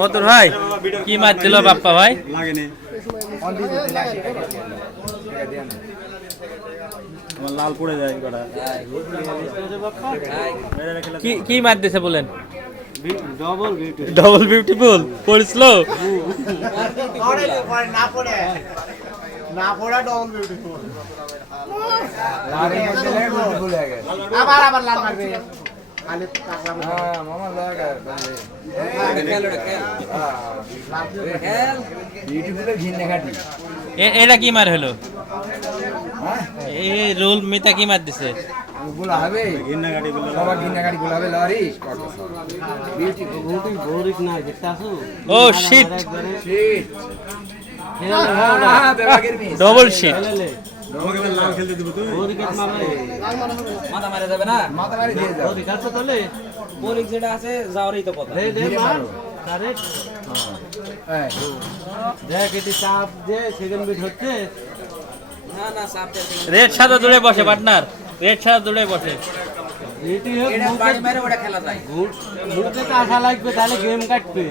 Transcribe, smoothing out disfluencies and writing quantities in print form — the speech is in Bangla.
মতুর ভাই কি মাছ দিল বাপ্পা ভাই? লাল পড়ে যায় কি মাছ দিছে বলেন? ডবল বিউটিফুল পড়ছিল না পড়া ডবল বিউটিফুল আবার লাল মারবে খালি টাকলা মামা লাগা খেল বিউটিফুলের ঘিন্নে কাটি এটা কি মার হলো? এই রোল মিতা কি মার দিছে? গুলা হবে ঘিন্না কাটি গুলা সবার ঘিন্না কাটি গুলা হবে লরি বিউটিফুল বহুত ভোরিক না দেখতাছো? ও শিট শিট ডবল শিট লাল খেলতে দিব তুই মাথা মারা যাবে না, মাথা মারি দিয়ে যাও ওই কাছে তাহলে বোরিং যেটা আছে যাওয়ারই তো কথা। কারেক্ট হ্যাঁ দেখ এটি চাপ যে সেকেন্ড বিট হচ্ছে না না চাপ দে রেড সাদা দৌড়ে বসে পার্টনার, রেড সাদা দৌড়ে বসে। এটি এটা বাড়ি মেরে ওটা খেলা যায়, ঘুরতে তো আশা লাগবে তাহলে গেম কাটবে।